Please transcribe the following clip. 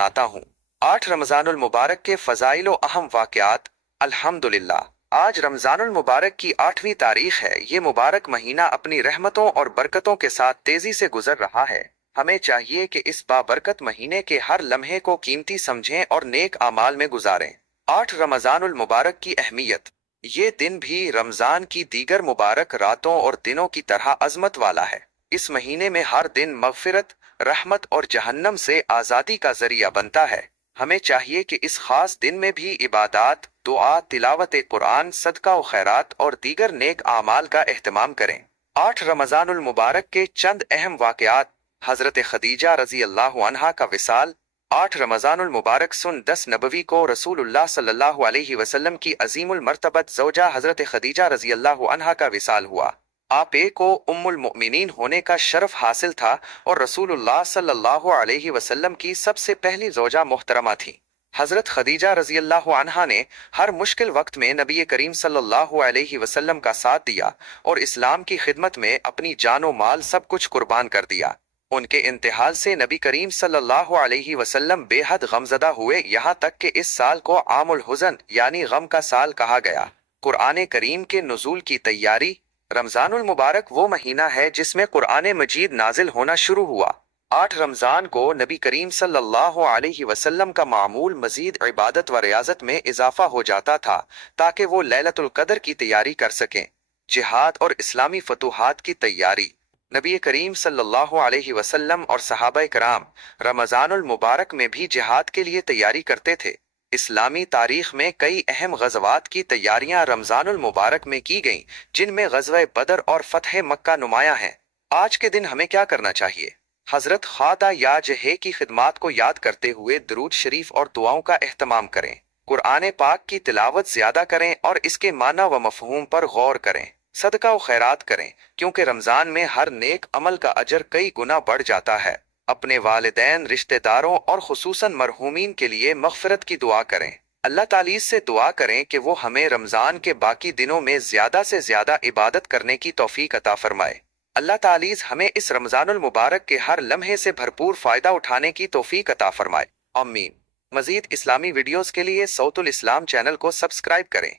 सुनाता हूँ। 8 रमज़ानुल मुबारक के फ़ज़ाइल व अहम वाक़यात। अल्हम्दुलिल्लाह, आज रमज़ानुल मुबारक की 8वीं तारीख है। ये मुबारक महीना अपनी रहमतों और बरकतों के साथ तेज़ी से गुजर रहा है। हमें चाहिए कि इस बाबरकत महीने के हर लम्हे को कीमती समझें और नेक आमाल में गुजारें। 8 रमज़ानुल मुबारक की अहमियत। ये दिन भी रमज़ान की दीगर मुबारक रातों और दिनों की तरह अज़मत वाला है। इस महीने में हर दिन मग़फ़िरत, रहमत और जहन्नम से आज़ादी का ज़रिया बनता है। हमें चाहिए कि इस खास दिन में भी इबादात, दुआ, तिलावत कुरान, सदका व खैरात और दीगर नेक आमाल का एहतमाम करें। 8 रमज़ानुल मुबारक के चंद अहम वाक़यात। हज़रत खदीजा रज़ी अल्लाह अन्हा का विसाल। 8 रमज़ानुल मुबारक सुन 10 नबवी को रसूलुल्लाह सल्लल्लाहु अलैहि वसल्लम की अज़ीमुल मर्तबत ज़ौजा हज़रत खदीजा रज़ी अल्लाह अन्हा का विसाल हुआ। आप को उम्मुल मुमिनीन होने का शरफ हासिल था और रसूलुल्लाह सल्लल्लाहु अलैहि वसल्लम की सबसे पहली ज़ौजा मोहतरमा थी। हज़रत खदीजा रज़ी अल्लाह अन्हा ने हर मुश्किल वक्त में नबी करीम सल्लल्लाहु अलैहि वसल्लम का साथ दिया और इस्लाम की खिदमत में अपनी जानो माल सब कुछ कुर्बान कर दिया। उनके इंतहाल से नबी करीम सल्लल्लाहु अलैहि वसल्लम बेहद गमज़दा हुए, यहाँ तक कि इस साल को आमुल हुज़न यानी गम का साल कहा गया। कुरान करीम के नुज़ूल की तैयारी। रमज़ानुल मुबारक वो महीना है जिसमें कुरान मजीद नाजिल होना शुरू हुआ। 8 रमज़ान को नबी करीम सल्लल्लाहु अलैहि वसल्लम का मामूल मजीद इबादत व रियाजत में इजाफा हो जाता था ताकि वो लैलतुल क़द्र की तैयारी कर सकें। जिहाद और इस्लामी फतूहात की तैयारी। नबी करीम सल्लल्लाहु अलैहि वसल्लम और सहाबा कराम रमज़ानुल मुबारक में भी जिहाद के लिए तैयारी करते थे। इस्लामी तारीख में कई अहम गज़वात की तैयारियां रमज़ानुल मुबारक में की गईं, जिनमें ग़ज़वा बदर और फ़तह मक्का नुमाया हैं। आज के दिन हमें क्या करना चाहिए? हज़रत ख़ादा या जहे की खिदमात को याद करते हुए दरूद शरीफ और दुआओं का एहतमाम करें। कुरान पाक की तिलावत ज़्यादा करें और इसके माना व मफ़हूम पर गौर करें। सदका व खैरात करें, क्योंकि रमज़ान में हर नेक अमल का अजर कई गुना बढ़ जाता है। अपने वालिदैन, रिश्तेदारों और खुसूसन मरहूमीन के लिए मग़फ़िरत की दुआ करें। अल्लाह ताली से दुआ करें कि वो हमें रमज़ान के बाकी दिनों में ज़्यादा से ज़्यादा इबादत करने की तौफ़ीक अता फ़रमाए। अल्लाह ताली हमें इस रमज़ानुल मुबारक के हर लम्हे से भरपूर फ़ायदा उठाने की तौफ़ीक अता फ़रमाए। आमीन। मज़ीद इस्लामी वीडियोज़ के लिए सौतुल इस्लाम चैनल को सब्सक्राइब करें।